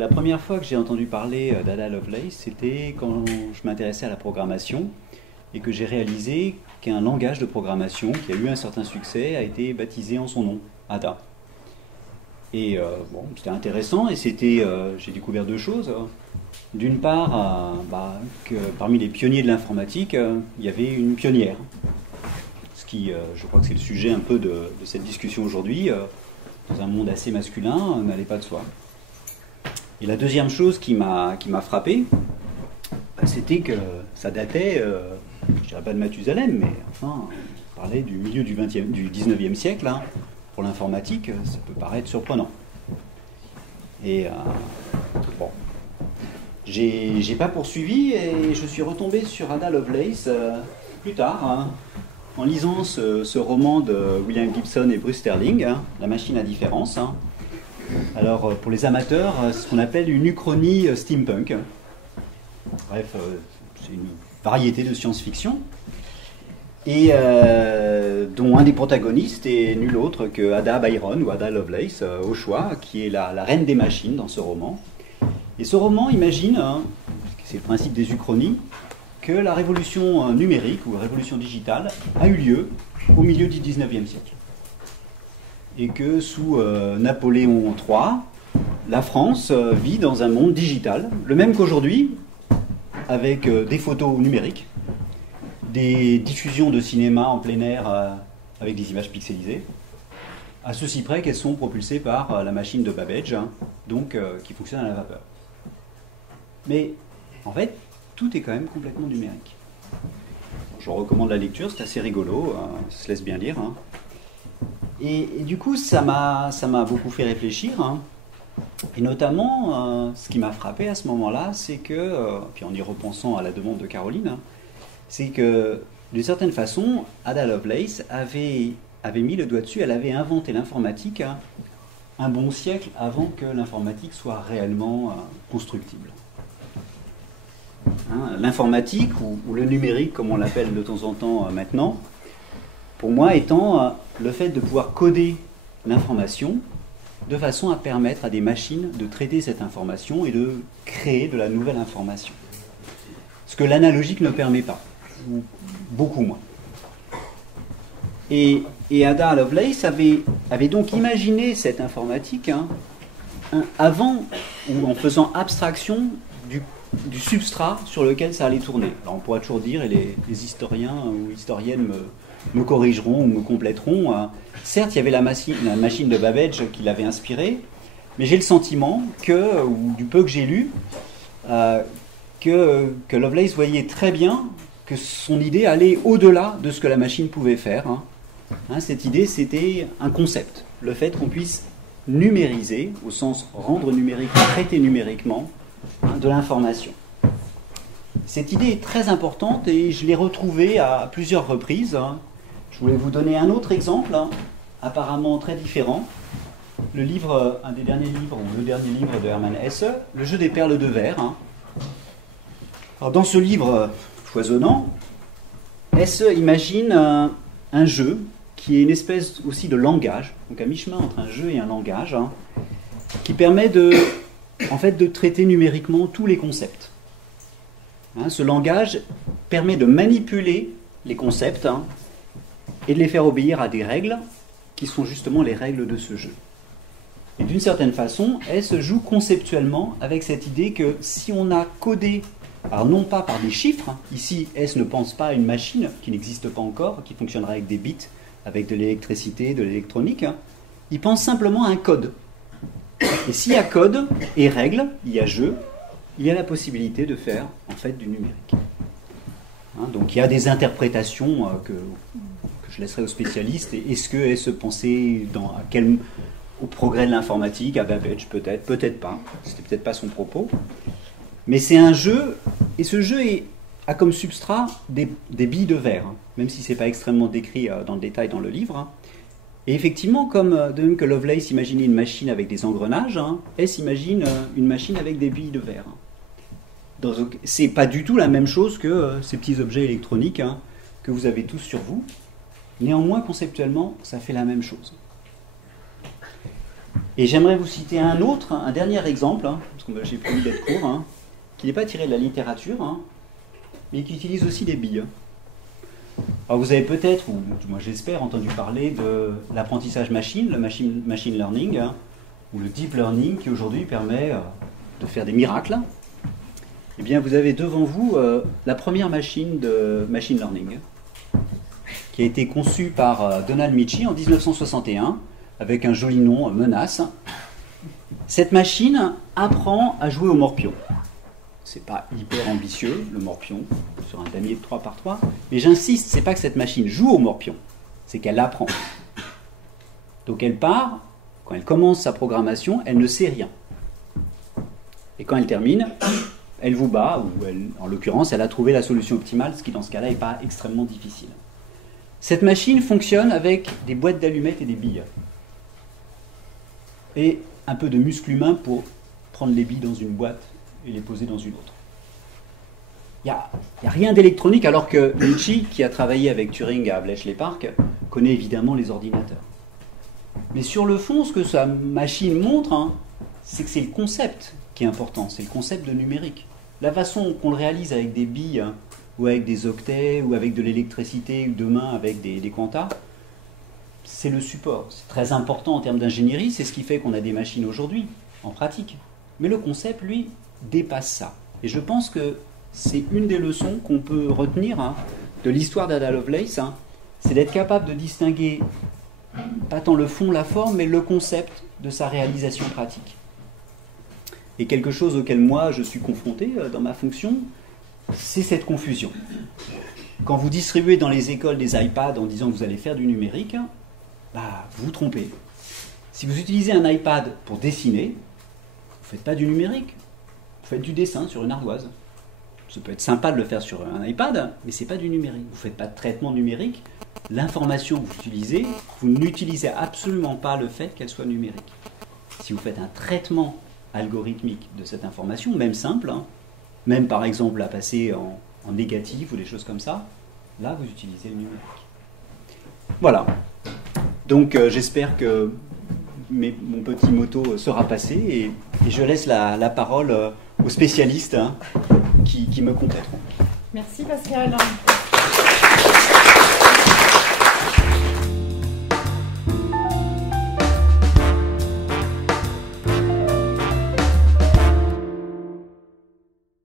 la première fois que j'ai entendu parler d'Ada Lovelace, c'était quand je m'intéressais à la programmation et que j'ai réalisé qu'un langage de programmation qui a eu un certain succès a été baptisé en son nom, Ada. Et bon, c'était intéressant et j'ai découvert deux choses. D'une part, que parmi les pionniers de l'informatique, il y avait une pionnière. Ce qui, je crois que c'est le sujet un peu de cette discussion aujourd'hui, dans un monde assez masculin, n'allait pas de soi. Et la deuxième chose qui m'a frappé, c'était que ça datait, je dirais pas de Mathusalem, mais enfin, on parlait du milieu du 19e siècle. Hein. Pour l'informatique, ça peut paraître surprenant. Et bon, j'ai pas poursuivi et je suis retombé sur Ada Lovelace plus tard, hein, en lisant ce roman de William Gibson et Bruce Sterling, hein, La machine à différence. Hein. Alors, pour les amateurs, c'est ce qu'on appelle une uchronie steampunk. Bref, c'est une variété de science-fiction. Et dont un des protagonistes est nul autre que Ada Byron ou Ada Lovelace, au choix, qui est la reine des machines dans ce roman. Et ce roman imagine, hein, c'est le principe des uchronies, que la révolution numérique ou la révolution digitale a eu lieu au milieu du 19e siècle. Et que sous Napoléon III, la France vit dans un monde digital, le même qu'aujourd'hui, avec des photos numériques, des diffusions de cinéma en plein air avec des images pixelisées, à ceci près qu'elles sont propulsées par la machine de Babbage, hein, donc qui fonctionne à la vapeur. Mais en fait, tout est quand même complètement numérique. Je recommande la lecture, c'est assez rigolo, ça se laisse bien lire. Hein. Et du coup, ça m'a beaucoup fait réfléchir. Hein. Et notamment, ce qui m'a frappé à ce moment-là, c'est que, puis en y repensant à la demande de Caroline, hein, c'est que, d'une certaine façon, Ada Lovelace avait mis le doigt dessus, elle avait inventé l'informatique hein, un bon siècle avant que l'informatique soit réellement constructible. Hein, l'informatique, ou le numérique, comme on l'appelle de temps en temps maintenant, pour moi étant le fait de pouvoir coder l'information de façon à permettre à des machines de traiter cette information et de créer de la nouvelle information. Ce que l'analogique ne permet pas, ou beaucoup moins. Et Ada Lovelace avait donc imaginé cette informatique hein, avant, ou en faisant abstraction du substrat sur lequel ça allait tourner. Alors on pourra toujours dire, et les historiens ou historiennes me corrigeront ou me compléteront, certes il y avait la machine de Babbage qui l'avait inspiré, mais j'ai le sentiment que, ou du peu que j'ai lu, que Lovelace voyait très bien que son idée allait au-delà de ce que la machine pouvait faire. Hein. Hein, cette idée, c'était un concept. Le fait qu'on puisse numériser, au sens rendre numérique, traiter numériquement, hein, de l'information. Cette idée est très importante et je l'ai retrouvée à plusieurs reprises. Hein. Je voulais vous donner un autre exemple, hein, apparemment très différent. Le livre, un des derniers livres, ou le dernier livre de Hermann Hesse, Le jeu des perles de verre. Hein. Alors, dans ce livre foisonnant, Hesse imagine un jeu qui est une espèce aussi de langage, donc à mi-chemin entre un jeu et un langage, hein, qui permet de traiter numériquement tous les concepts. Hein, ce langage permet de manipuler les concepts hein, et de les faire obéir à des règles qui sont justement les règles de ce jeu. Et d'une certaine façon, elle se joue conceptuellement avec cette idée que si on a codé, alors non pas par des chiffres, ici S ne pense pas à une machine qui n'existe pas encore, qui fonctionnerait avec des bits, avec de l'électricité, de l'électronique, il pense simplement à un code. Et s'il y a code et règles, il y a jeu, il y a la possibilité de faire en fait du numérique. Hein, donc il y a des interprétations que je laisserai aux spécialistes. Est-ce que S pensait au progrès de l'informatique, à Babbage peut-être, peut-être pas, c'était peut-être pas son propos. Mais c'est un jeu, et ce jeu a comme substrat des billes de verre, hein, même si ce n'est pas extrêmement décrit dans le détail dans le livre. Hein. Et effectivement, comme de même que Lovelace imaginait une machine avec des engrenages, hein, S imagine une machine avec des billes de verre. Donc, c'est pas du tout la même chose que ces petits objets électroniques hein, que vous avez tous sur vous. Néanmoins, conceptuellement, ça fait la même chose. Et j'aimerais vous citer un dernier exemple, parce que j'ai prévu d'être court, qui n'est pas tiré de la littérature, mais qui utilise aussi des billes. Alors vous avez peut-être, ou moi j'espère, entendu parler de l'apprentissage machine, le machine learning, ou le deep learning, qui aujourd'hui permet de faire des miracles. Eh bien, vous avez devant vous la première machine de machine learning, qui a été conçue par Donald Michie en 1961, avec un joli nom, Menace. Cette machine apprend à jouer au morpion. C'est pas hyper ambitieux, le morpion, sur un damier de 3 par 3, mais j'insiste, c'est pas que cette machine joue au morpion, c'est qu'elle apprend. Donc elle part, quand elle commence sa programmation, elle ne sait rien. Et quand elle termine, elle vous bat, ou en l'occurrence, elle a trouvé la solution optimale, ce qui dans ce cas-là n'est pas extrêmement difficile. Cette machine fonctionne avec des boîtes d'allumettes et des billes. Et un peu de muscle humain pour prendre les billes dans une boîte et les poser dans une autre. Il n'y a rien d'électronique, alors que Michie, qui a travaillé avec Turing à Bletchley Park, connaît évidemment les ordinateurs. Mais sur le fond, ce que sa machine montre, c'est que c'est le concept qui est important, c'est le concept de numérique. La façon qu'on le réalise avec des billes, ou avec des octets, ou avec de l'électricité, ou demain avec des quantas, c'est le support. C'est très important en termes d'ingénierie, c'est ce qui fait qu'on a des machines aujourd'hui, en pratique. Mais le concept, lui, dépasse ça. Et je pense que c'est une des leçons qu'on peut retenir de l'histoire d'Ada Lovelace, c'est d'être capable de distinguer pas tant le fond, la forme, mais le concept de sa réalisation pratique. Et quelque chose auquel moi je suis confronté dans ma fonction, c'est cette confusion. Quand vous distribuez dans les écoles des iPads en disant que vous allez faire du numérique, vous vous trompez. Si vous utilisez un iPad pour dessiner, vous ne faites pas du numérique, vous faites du dessin sur une ardoise. Ça peut être sympa de le faire sur un iPad, mais ce n'est pas du numérique. Vous ne faites pas de traitement numérique. L'information que vous utilisez, vous n'utilisez absolument pas le fait qu'elle soit numérique. Si vous faites un traitement algorithmique de cette information, même simple, même par exemple la passer en négatif ou des choses comme ça, là vous utilisez le numérique. Voilà. Donc j'espère que mon petit motto sera passé et je laisse la parole aux spécialistes qui me compléteront. Merci Pascal.